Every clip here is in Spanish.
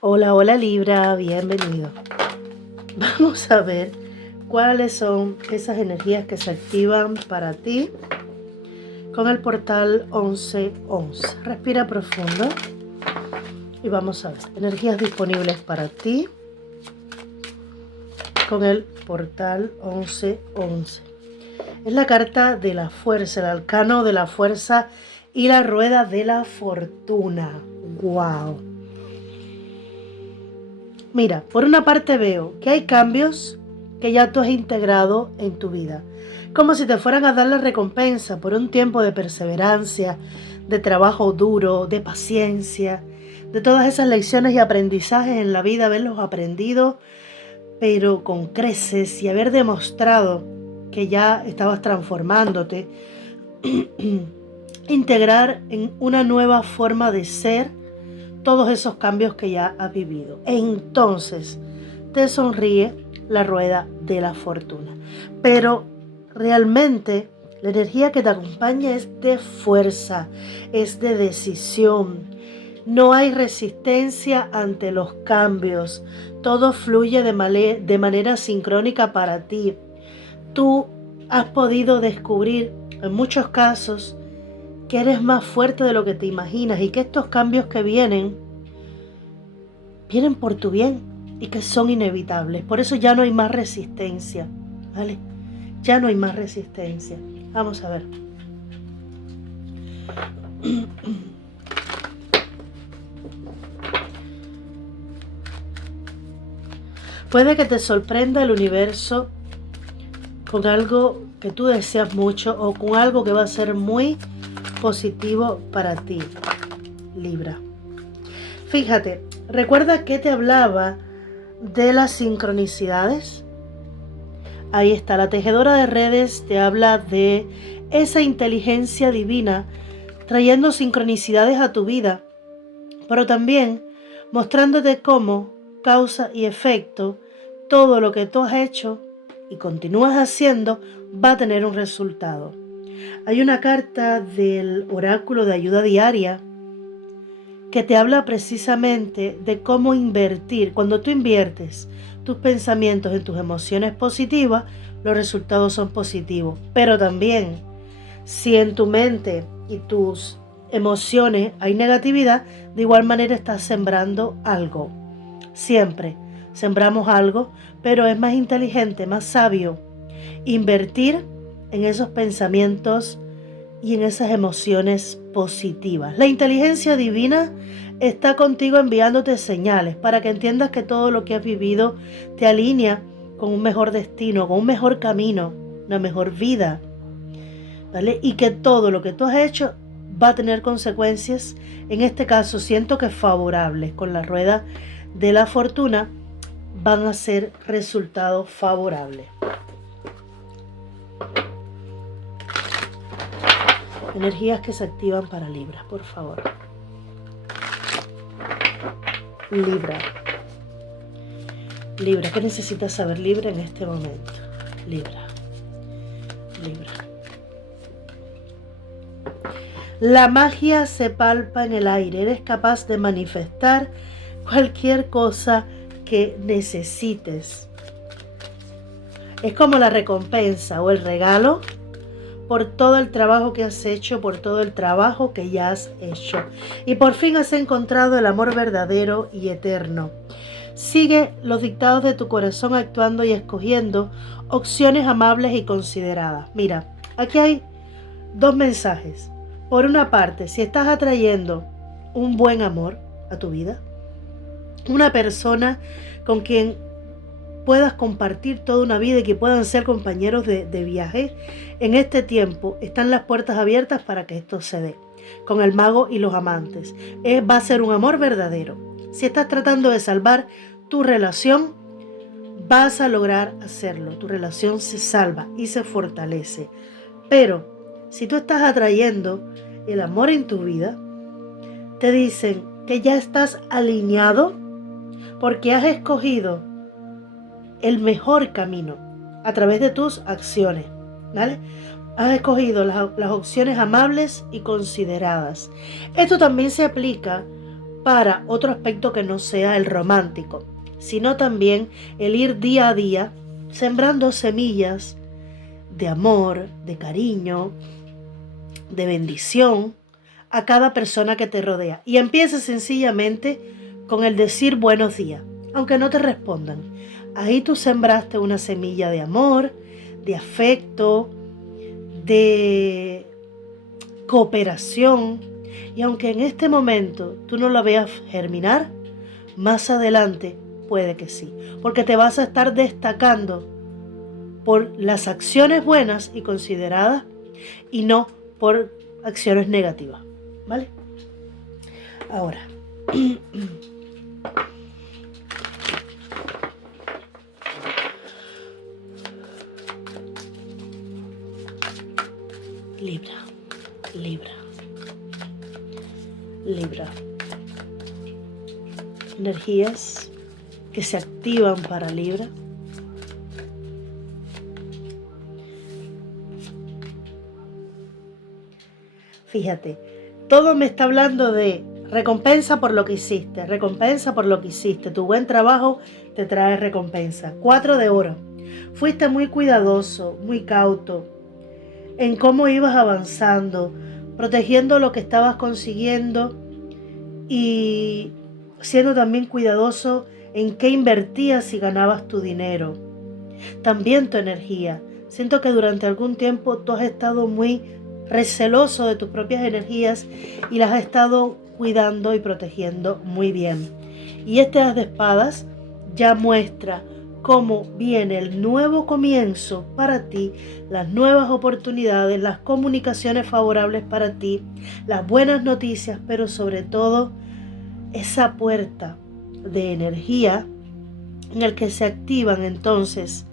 Hola, hola Libra, bienvenido. Vamos a ver cuáles son esas energías que se activan para ti con el portal 1111. Respira profundo y vamos a ver energías disponibles para ti con el portal 1111. Es la carta de la fuerza, el arcano de la fuerza y la rueda de la fortuna. ¡Wow! Mira, por una parte veo que hay cambios que ya tú has integrado en tu vida, como si te fueran a dar la recompensa por un tiempo de perseverancia, de trabajo duro, de paciencia, de todas esas lecciones y aprendizajes en la vida, haberlos aprendido, pero con creces y haber demostrado que ya estabas transformándote, integrar en una nueva forma de ser todos esos cambios que ya has vivido. Entonces te sonríe la rueda de la fortuna. Pero realmente la energía que te acompaña es de fuerza, es de decisión. No hay resistencia ante los cambios. Todo fluye de manera sincrónica para ti. Tú has podido descubrir en muchos casos que eres más fuerte de lo que te imaginas y que estos cambios que vienen por tu bien y que son inevitables. Por eso ya no hay más resistencia, ¿vale? Ya no hay más resistencia. Vamos a ver. Puede que te sorprenda el universo con algo que tú deseas mucho o con algo que va a ser muy positivo para ti, Libra. Fíjate, ¿recuerda que te hablaba de las sincronicidades? Ahí está, la tejedora de redes te habla de esa inteligencia divina trayendo sincronicidades a tu vida, pero también mostrándote cómo causa y efecto todo lo que tú has hecho y continúas haciendo va a tener un resultado. Hay una carta del oráculo de ayuda diaria que te habla precisamente de cómo invertir. Cuando tú inviertes tus pensamientos en tus emociones positivas, los resultados son positivos. Pero también, si en tu mente y tus emociones hay negatividad, de igual manera estás sembrando algo. Siempre sembramos algo, pero es más inteligente, más sabio invertir en esos pensamientos y en esas emociones positivas. La inteligencia divina está contigo enviándote señales para que entiendas que todo lo que has vivido te alinea con un mejor destino, con un mejor camino, una mejor vida, ¿vale? Y que todo lo que tú has hecho va a tener consecuencias, en este caso siento que favorables. Con la rueda de la fortuna van a ser resultados favorables. Energías que se activan para Libra, por favor. Libra. Libra, ¿qué necesitas saber Libra en este momento? Libra. Libra. La magia se palpa en el aire. Eres capaz de manifestar cualquier cosa que necesites. Es como la recompensa o el regalo por todo el trabajo que has hecho, por todo el trabajo que ya has hecho. Y por fin has encontrado el amor verdadero y eterno. Sigue los dictados de tu corazón actuando y escogiendo opciones amables y consideradas. Mira, aquí hay dos mensajes. Por una parte, si estás atrayendo un buen amor a tu vida, una persona con quien puedas compartir toda una vida y que puedan ser compañeros de viaje, en este tiempo están las puertas abiertas para que esto se dé. Con el mago y los amantes. Va a ser un amor verdadero. Si estás tratando de salvar tu relación, vas a lograr hacerlo. Tu relación se salva y se fortalece. Pero si tú estás atrayendo el amor en tu vida, te dicen que ya estás alineado porque has escogido el mejor camino a través de tus acciones, ¿vale? Has escogido las opciones amables y consideradas. Esto también se aplica para otro aspecto que no sea el romántico, sino también el ir día a día sembrando semillas de amor, de cariño, de bendición a cada persona que te rodea. Y empieza sencillamente con el decir buenos días, aunque no te respondan. Ahí tú sembraste una semilla de amor, de afecto, de cooperación. Y aunque en este momento tú no la veas germinar, más adelante puede que sí, porque te vas a estar destacando por las acciones buenas y consideradas y no por acciones negativas, ¿vale? Ahora, Libra, Libra, Libra. Energías que se activan para Libra. Fíjate, todo me está hablando de recompensa por lo que hiciste, recompensa por lo que hiciste. Tu buen trabajo te trae recompensa. 4 de oro. Fuiste muy cuidadoso, muy cauto en cómo ibas avanzando, protegiendo lo que estabas consiguiendo y siendo también cuidadoso en qué invertías y ganabas tu dinero. También tu energía. Siento que durante algún tiempo tú has estado muy receloso de tus propias energías y las has estado cuidando y protegiendo muy bien. Y este as de espadas ya muestra cómo viene el nuevo comienzo para ti, las nuevas oportunidades, las comunicaciones favorables para ti, las buenas noticias, pero sobre todo esa puerta de energía en el que se activan entonces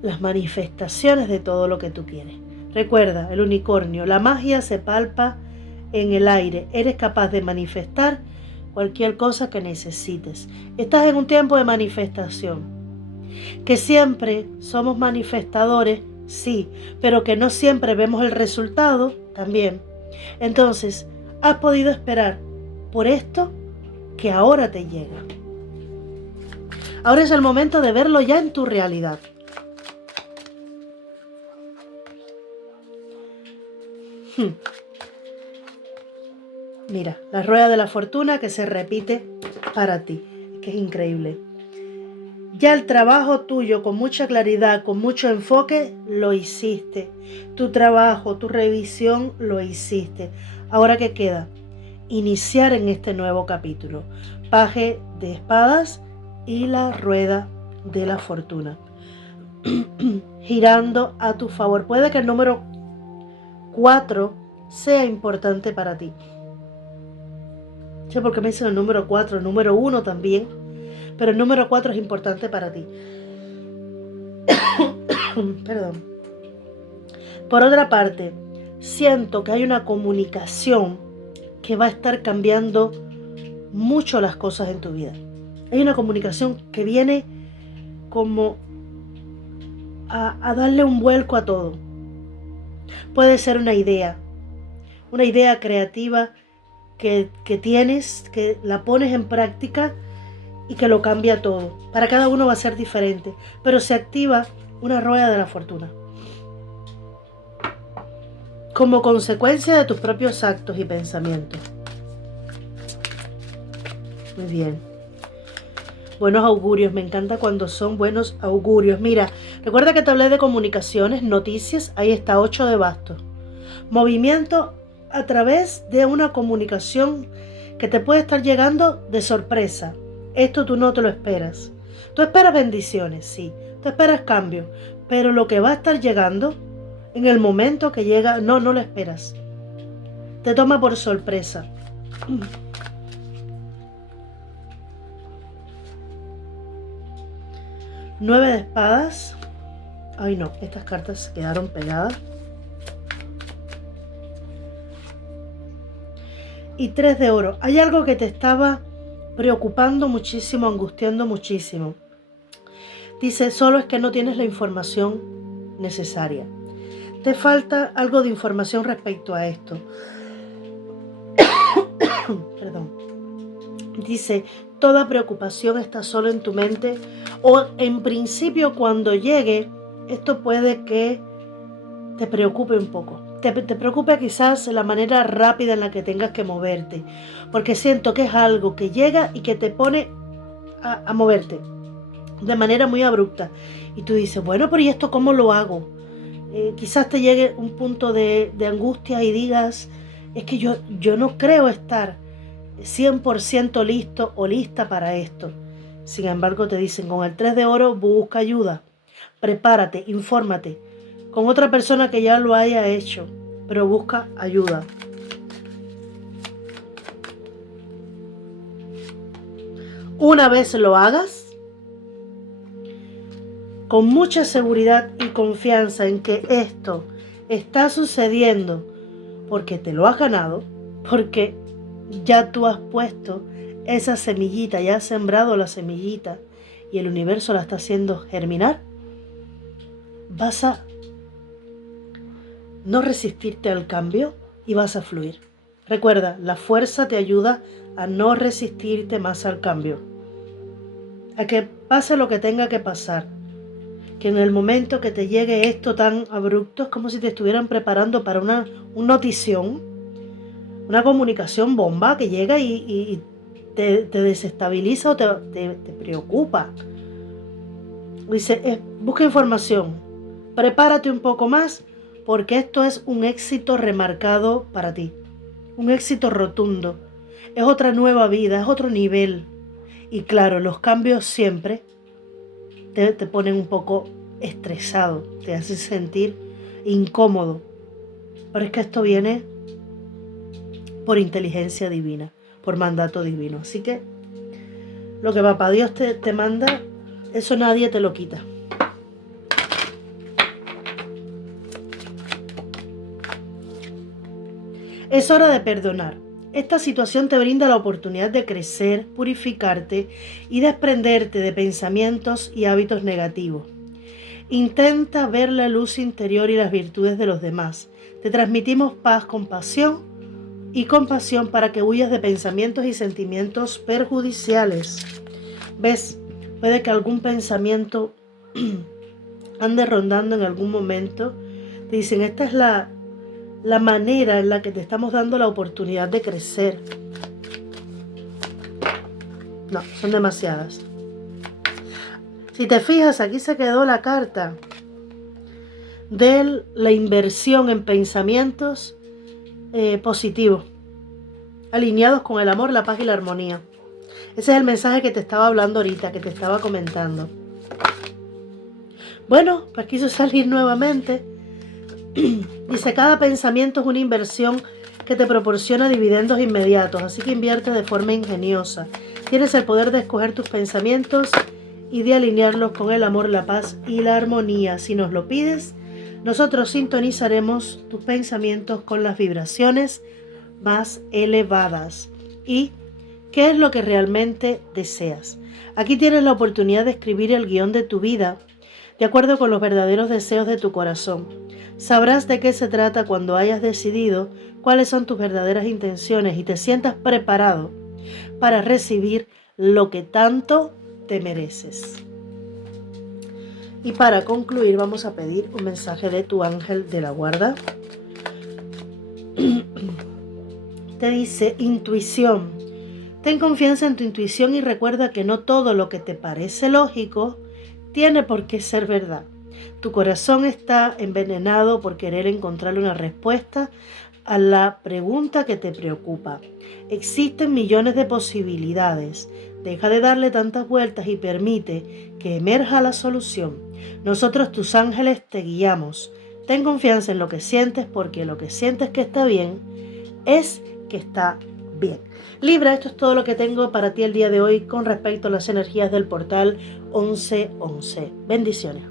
las manifestaciones de todo lo que tú quieres. Recuerda, el unicornio, la magia se palpa en el aire. Eres capaz de manifestar cualquier cosa que necesites. Estás en un tiempo de manifestación. Que siempre somos manifestadores, sí, pero que no siempre vemos el resultado, también. Entonces, has podido esperar por esto que ahora te llega. Ahora es el momento de verlo ya en tu realidad. Mira, la rueda de la fortuna que se repite para ti, que es increíble. Ya el trabajo tuyo con mucha claridad, con mucho enfoque, lo hiciste. Tu trabajo, tu revisión, lo hiciste. Ahora, ¿qué queda? Iniciar en este nuevo capítulo. Paje de espadas y la rueda de la fortuna. Girando a tu favor. Puede que el número 4 sea importante para ti. No sé por qué me dicen el número 4, el número 1 también, pero el número 4 es importante para ti. Perdón. Por otra parte, siento que hay una comunicación que va a estar cambiando mucho las cosas en tu vida. Hay una comunicación que viene como a darle un vuelco a todo. Puede ser una idea creativa que tienes, que la pones en práctica y que lo cambia todo. Para cada uno va a ser diferente, pero se activa una rueda de la fortuna. Como consecuencia de tus propios actos y pensamientos. Muy bien. Buenos augurios, me encanta cuando son buenos augurios. Mira, recuerda que te hablé de comunicaciones, noticias, ahí está 8 de bastos. Movimiento a través de una comunicación que te puede estar llegando de sorpresa. Esto tú no te lo esperas. Tú esperas bendiciones, sí. Tú esperas cambio. Pero lo que va a estar llegando, en el momento que llega, no lo esperas. Te toma por sorpresa. 9 de espadas. Ay no, estas cartas se quedaron pegadas. Y 3 de oro. Hay algo que te estaba preocupando muchísimo, angustiando muchísimo. Dice, solo es que no tienes la información necesaria. Te falta algo de información respecto a esto. Perdón. Dice, toda preocupación está solo en tu mente, o en principio cuando llegue, esto puede que te preocupe un poco. Te preocupe quizás la manera rápida en la que tengas que moverte, porque siento que es algo que llega y que te pone a moverte de manera muy abrupta. Y tú dices, bueno, pero ¿y esto cómo lo hago? Quizás te llegue un punto de angustia y digas, es que yo no creo estar 100% listo o lista para esto. Sin embargo, te dicen, con el 3 de oro, busca ayuda, prepárate, infórmate con otra persona que ya lo haya hecho, pero busca ayuda. Una vez lo hagas, con mucha seguridad y confianza en que esto está sucediendo porque te lo has ganado, porque ya tú has puesto esa semillita, ya has sembrado la semillita y el universo la está haciendo germinar, vas a no resistirte al cambio y vas a fluir. Recuerda, la fuerza te ayuda a no resistirte más al cambio, a que pase lo que tenga que pasar, que en el momento que te llegue esto tan abrupto es como si te estuvieran preparando para una notición, una comunicación bomba que llega y te desestabiliza o te preocupa. Dice, busca información, prepárate un poco más, porque esto es un éxito remarcado para ti, un éxito rotundo, es otra nueva vida, es otro nivel. Y claro, los cambios siempre te ponen un poco estresado, te hacen sentir incómodo, pero es que esto viene por inteligencia divina, por mandato divino. Así que lo que Papá Dios te manda, eso nadie te lo quita. Es hora de perdonar. Esta situación te brinda la oportunidad de crecer, purificarte y desprenderte de pensamientos y hábitos negativos. Intenta ver la luz interior y las virtudes de los demás. Te transmitimos paz, compasión para que huyas de pensamientos y sentimientos perjudiciales. ¿Ves? Puede que algún pensamiento ande rondando en algún momento. Te dicen, esta es la manera en la que te estamos dando la oportunidad de crecer. No, son demasiadas. Si te fijas, aquí se quedó la carta de la inversión en pensamientos positivos, alineados con el amor, la paz y la armonía. Ese es el mensaje que te estaba hablando ahorita, que te estaba comentando. Bueno, pues quiso salir nuevamente. Dice, cada pensamiento es una inversión que te proporciona dividendos inmediatos, así que invierte de forma ingeniosa. Tienes el poder de escoger tus pensamientos y de alinearlos con el amor, la paz y la armonía. Si nos lo pides, nosotros sintonizaremos tus pensamientos con las vibraciones más elevadas. ¿Y qué es lo que realmente deseas? Aquí tienes la oportunidad de escribir el guión de tu vida de acuerdo con los verdaderos deseos de tu corazón. Sabrás de qué se trata cuando hayas decidido cuáles son tus verdaderas intenciones y te sientas preparado para recibir lo que tanto te mereces. Y para concluir, vamos a pedir un mensaje de tu ángel de la guarda. Te dice, intuición. Ten confianza en tu intuición y recuerda que no todo lo que te parece lógico tiene por qué ser verdad. Tu corazón está envenenado por querer encontrarle una respuesta a la pregunta que te preocupa. Existen millones de posibilidades. Deja de darle tantas vueltas y permite que emerja la solución. Nosotros, tus ángeles, te guiamos. Ten confianza en lo que sientes, porque lo que sientes que está bien es que está bien. Libra, esto es todo lo que tengo para ti el día de hoy con respecto a las energías del portal 1111. Bendiciones.